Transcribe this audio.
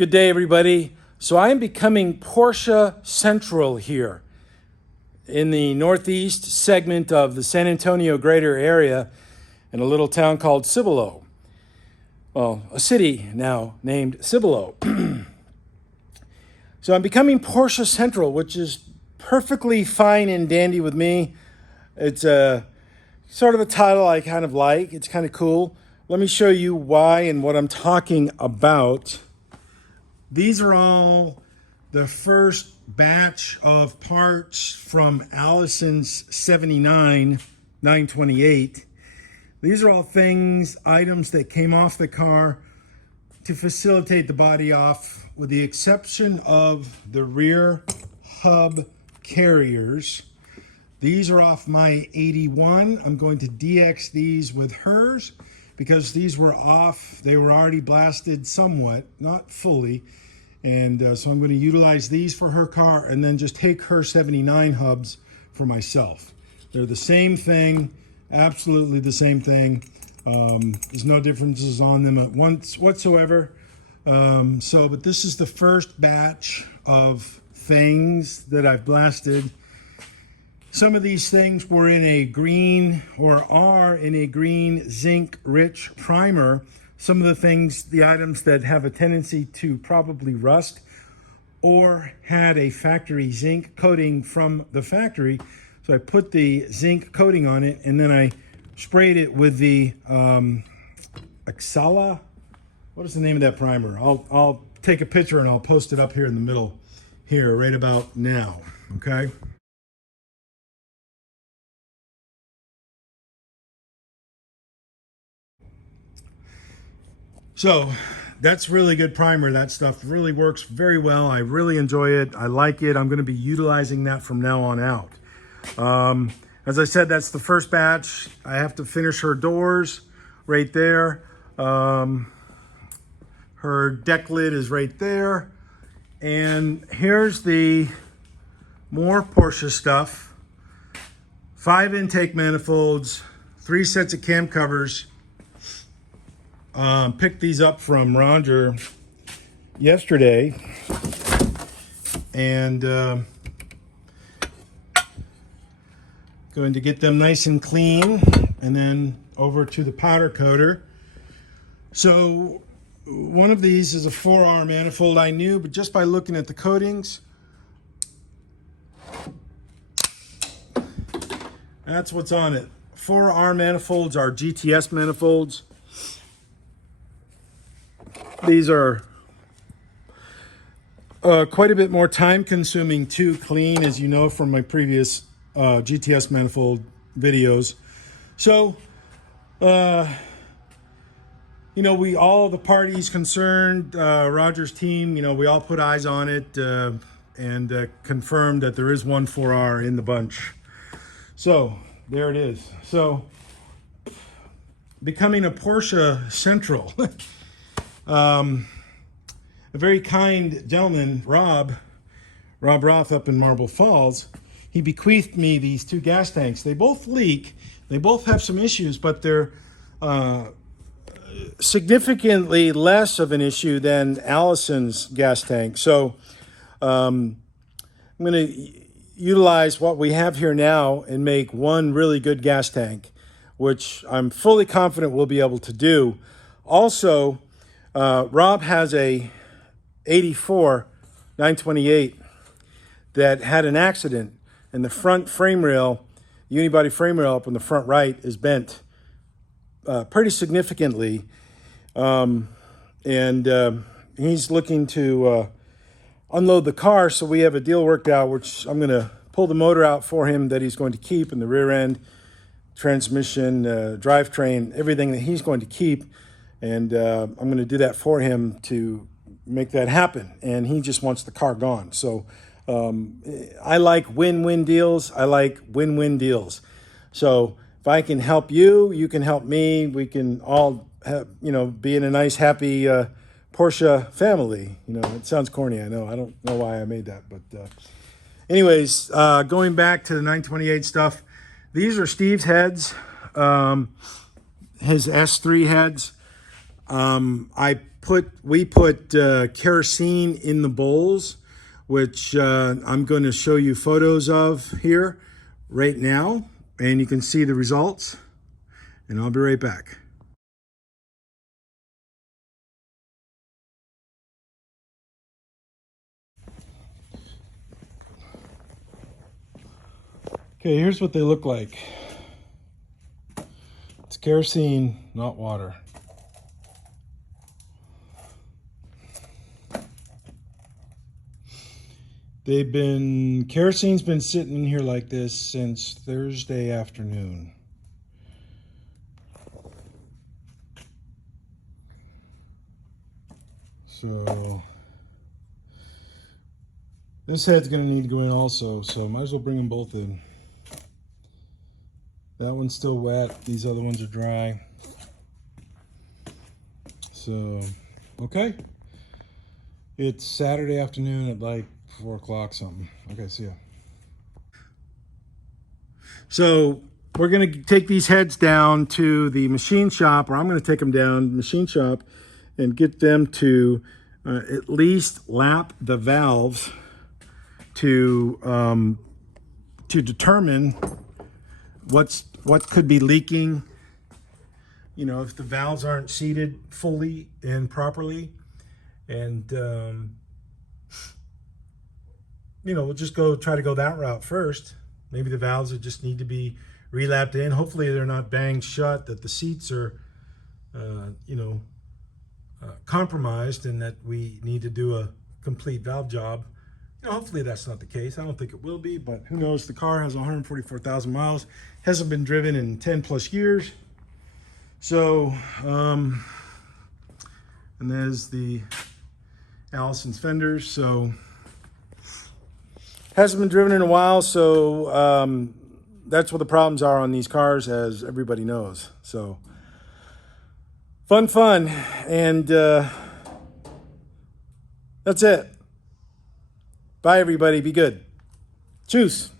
Good day, everybody. So I am becoming Porsche Central here in the northeast segment of the San Antonio greater area in a little town called Cibolo. Well, a city now named Cibolo. So I'm becoming Porsche Central, which is perfectly fine and dandy with me. It's a sort of a title I kind of like. It's kind of cool. Let me show you why and what I'm talking about. These are all the first batch of parts from Allison's 79 928. These are all items that came off the car to facilitate the body off, with the exception of the rear hub carriers. These are off my 81. I'm going to DX these with hers because these were off. They were already blasted somewhat, not fully. And so I'm going to utilize these for her car and then just take her 79 hubs for myself. They're the same thing, absolutely the same thing. There's no differences on them at once whatsoever. But this is the first batch of things that I've blasted. Some of these things were in a green, or are in a green zinc rich primer. Some of the items that have a tendency to probably rust or had a factory zinc coating from the factory. So I put the zinc coating on it and then I sprayed it with the Axala. What is the name of that primer? I'll take a picture and I'll post it up here in the middle here right about now, okay? So that's really good primer. That stuff really works very well. I really enjoy it. I like it. I'm going to be utilizing that from now on out. As I said, that's the first batch. I have to finish her doors right there. Her deck lid is right there. And here's the more Porsche stuff. 5 intake manifolds, 3 sets of cam covers. Picked these up from Roger yesterday, and going to get them nice and clean and then over to the powder coater. So one of these is a 4R manifold. I knew, but just by looking at the coatings, that's what's on it. 4R manifolds are GTS manifolds. These are quite a bit more time consuming to clean, as you know from my previous GTS manifold videos. So, all the parties concerned, Roger's team, we all put eyes on it and confirmed that there is one 4R in the bunch. So, there it is. So, becoming a Porsche Central. A very kind gentleman, Rob Roth up in Marble Falls, he bequeathed me these 2 gas tanks. They both leak. They both have some issues, but they're significantly less of an issue than Allison's gas tank. So I'm going to utilize what we have here now and make one really good gas tank, which I'm fully confident we'll be able to do. Also, Rob has a 84 928 that had an accident, and the front frame rail, unibody frame rail up on the front right, is bent pretty significantly. He's looking to unload the car, so we have a deal worked out, which I'm going to pull the motor out for him that he's going to keep in the rear end, transmission, drivetrain, everything that he's going to keep. And I'm going to do that for him to make that happen. And he just wants the car gone. So I like win-win deals. I like win-win deals. So if I can help you, you can help me. We can all have, be in a nice, happy Porsche family. It sounds corny, I know. I don't know why I made that. But anyways, going back to the 928 stuff, these are Steve's heads, his S3 heads. We put kerosene in the bowls, which I'm going to show you photos of here right now, and you can see the results, and I'll be right back. Okay, here's what they look like. It's kerosene, not water. Kerosene's been sitting in here like this since Thursday afternoon. So this head's gonna need to go in also, so might as well bring them both in. That one's still wet, these other ones are dry. So, okay. It's Saturday afternoon at like 4 o'clock something. Okay, see ya. So we're going to take these heads down to the machine shop, or I'm going to take them down to the machine shop and get them to at least lap the valves to determine what could be leaking. You know, if the valves aren't seated fully and properly, and you know, we'll just try to go that route first. Maybe the valves that just need to be relapped in. Hopefully they're not banged shut, that the seats are, compromised, and that we need to do a complete valve job. You know, hopefully that's not the case. I don't think it will be, but who knows? The car has 144,000 miles, hasn't been driven in 10 plus years. So, and there's the Allison's fenders. So, hasn't been driven in a while. So, that's what the problems are on these cars, as everybody knows. So, fun. And that's it. Bye, everybody. Be good. Tschüss.